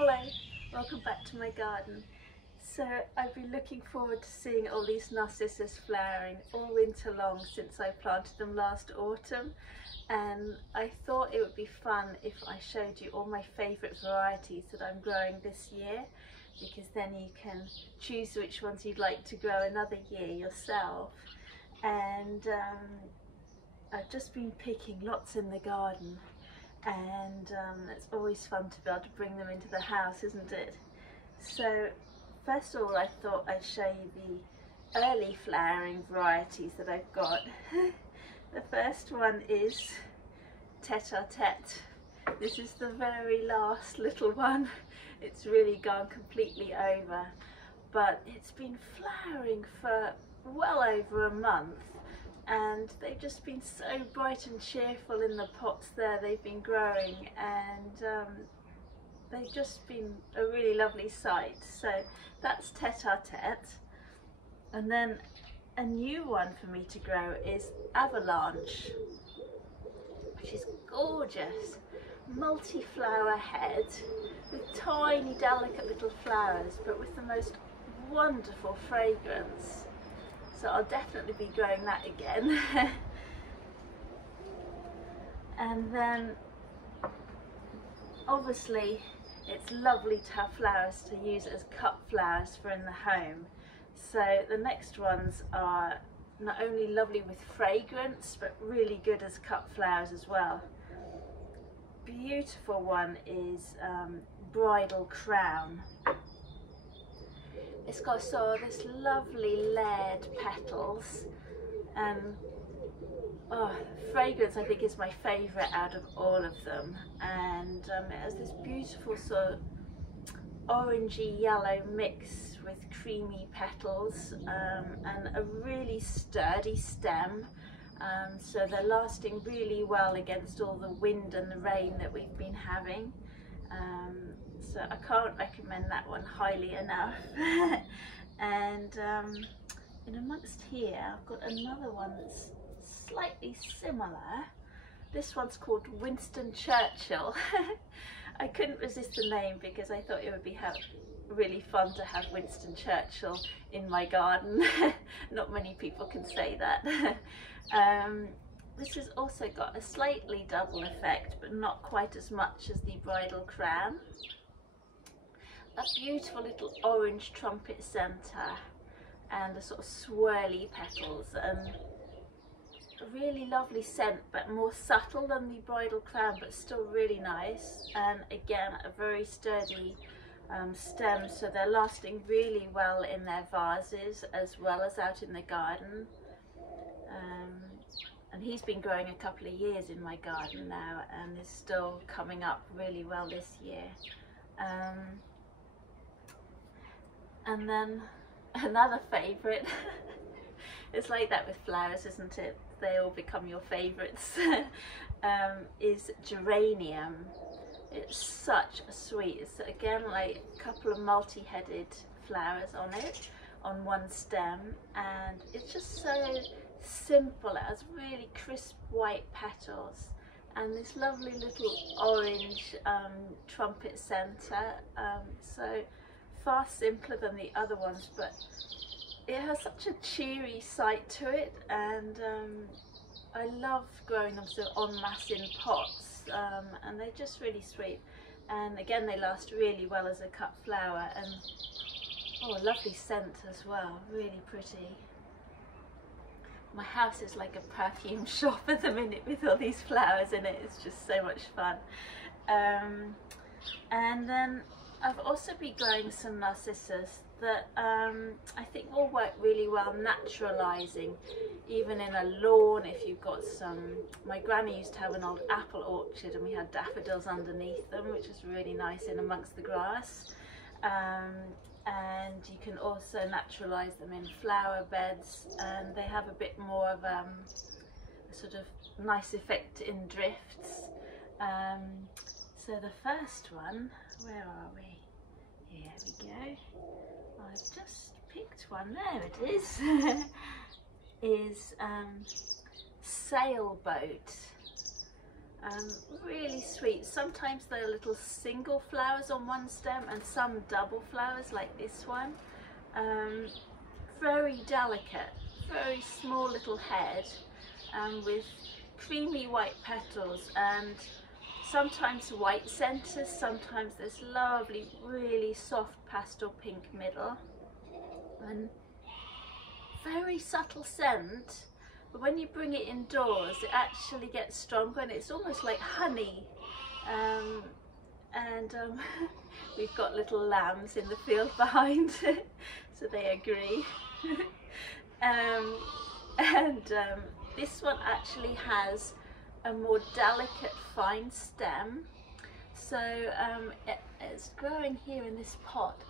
Hello, welcome back to my garden. So I've been looking forward to seeing all these narcissus flowering all winter long since I planted them last autumn, and I thought it would be fun if I showed you all my favourite varieties that I'm growing this year, because then you can choose which ones you'd like to grow another year yourself. And I've just been picking lots in the garden, and it's always fun to be able to bring them into the house, isn't it? So first of all, I thought I'd show you the early flowering varieties that I've got. The first one is Tete-a-Tete. This is the very last little one. It's really gone completely over, but it's been flowering for well over a month, and they've just been so bright and cheerful in the pots there they've been growing, and they've just been a really lovely sight. So that's Tete-a-Tete. And then a new one for me to grow is Avalanche, which is gorgeous. Multi-flower head with tiny delicate little flowers, but with the most wonderful fragrance. So I'll definitely be growing that again. And then obviously it's lovely to have flowers to use as cut flowers for in the home. So the next ones are not only lovely with fragrance, but really good as cut flowers as well. Beautiful one is Bridal Crown. It's got this lovely layered petals, and fragrance I think is my favourite out of all of them, and it has this beautiful sort of orangey yellow mix with creamy petals, and a really sturdy stem, so they're lasting really well against all the wind and the rain that we've been having. So I can't recommend that one highly enough. And in amongst here I've got another one that's slightly similar. This one's called Winston Churchill. I couldn't resist the name because I thought it would be really fun to have Winston Churchill in my garden. Not many people can say that. This has also got a slightly double effect, but not quite as much as the Bridal Crown. A beautiful little orange trumpet centre, and a sort of swirly petals, and a really lovely scent, but more subtle than the Bridal Crown, but still really nice. And again, a very sturdy stem, so they're lasting really well in their vases as well as out in the garden. And he's been growing a couple of years in my garden now, and is still coming up really well this year. And then another favourite, it's like that with flowers, isn't it? They all become your favourites, is Geranium. It's such a sweet, it's again like a couple of multi-headed flowers on it, on one stem, and it's just so simple. It has really crisp white petals and this lovely little orange trumpet centre, so far simpler than the other ones, but it has such a cheery sight to it, and I love growing them so en masse in pots, and they're just really sweet, and again they last really well as a cut flower, and a lovely scent as well, really pretty. My house is like a perfume shop at the minute with all these flowers in it. It's just so much fun. And then I've also been growing some narcissus that I think will work really well naturalising, even in a lawn if you've got some. My granny used to have an old apple orchard, and we had daffodils underneath them, which is really nice in amongst the grass. And you can also naturalise them in flower beds, and they have a bit more of a sort of nice effect in drifts. So the first one, where are we? Here we go. I've just picked one, there it is. Is Sailboat. Really sweet. Sometimes they're little single flowers on one stem and some double flowers like this one. Very delicate, very small little head, with creamy white petals and sometimes white centres, sometimes this lovely really soft pastel pink middle, and very subtle scent, but when you bring it indoors it actually gets stronger and it's almost like honey. We've got little lambs in the field behind so they agree. This one actually has a more delicate fine stem, so it's growing here in this pot,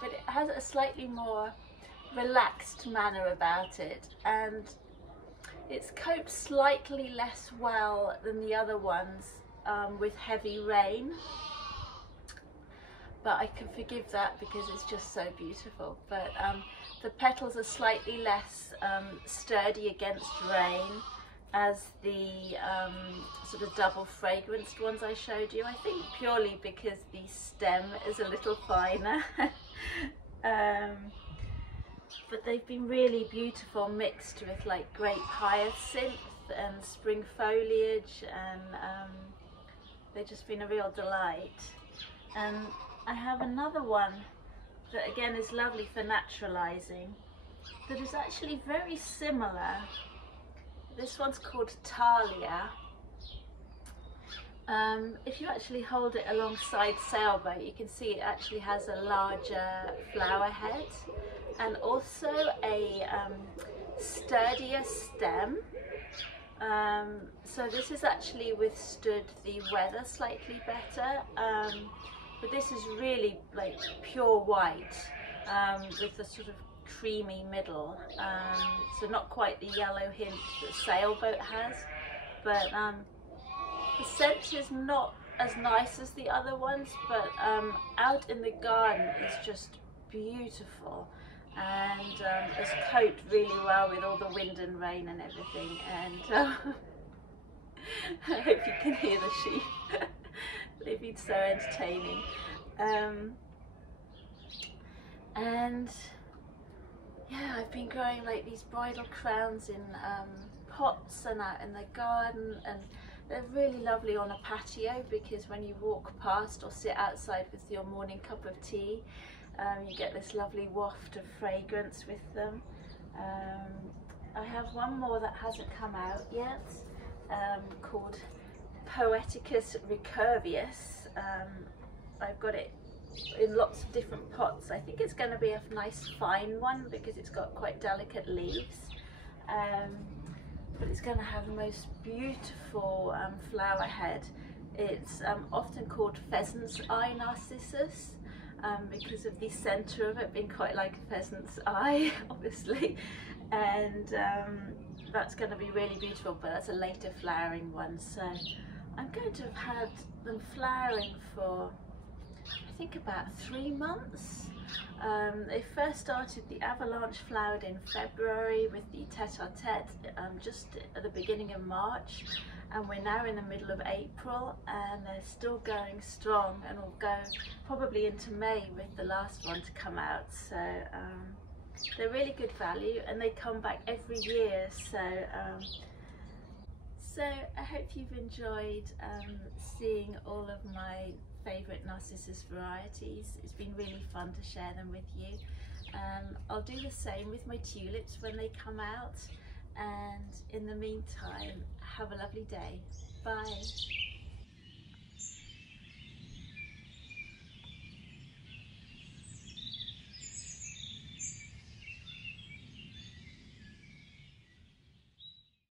but it has a slightly more relaxed manner about it, and it's coped slightly less well than the other ones with heavy rain, but I can forgive that because it's just so beautiful. But the petals are slightly less sturdy against rain as the sort of double fragranced ones I showed you. I think purely because the stem is a little finer. But they've been really beautiful mixed with like grape hyacinth and spring foliage, and they've just been a real delight. And I have another one that again is lovely for naturalising, that is actually very similar. This one's called Talia. If you actually hold it alongside Sailboat, you can see it actually has a larger flower head and also a sturdier stem. So this has actually withstood the weather slightly better, but this is really like pure white with a sort of creamy middle, so not quite the yellow hint that Sailboat has, but the scent is not as nice as the other ones, but out in the garden it's just beautiful, and it's coped really well with all the wind and rain and everything. And I hope you can hear the sheep. They've been so entertaining. And yeah, I've been growing like these bridal crowns in pots and out in the garden, and they're really lovely on a patio because when you walk past or sit outside with your morning cup of tea, you get this lovely waft of fragrance with them. I have one more that hasn't come out yet, called Poeticus recurvius. I've got it in lots of different pots. I think it's going to be a nice fine one because it's got quite delicate leaves, but it's going to have the most beautiful flower head. It's often called pheasant's eye narcissus because of the centre of it being quite like a pheasant's eye, obviously, and that's going to be really beautiful, but that's a later flowering one. So I'm going to have had them flowering for I think about 3 months. They first started, the avalanche flowered in February with the tete-a-tete just at the beginning of March, and we're now in the middle of April and they're still going strong, and will go probably into May with the last one to come out. So they're really good value and they come back every year. So I hope you've enjoyed seeing all of my favourite Narcissus varieties. It's been really fun to share them with you. I'll do the same with my tulips when they come out, and in the meantime, have a lovely day. Bye.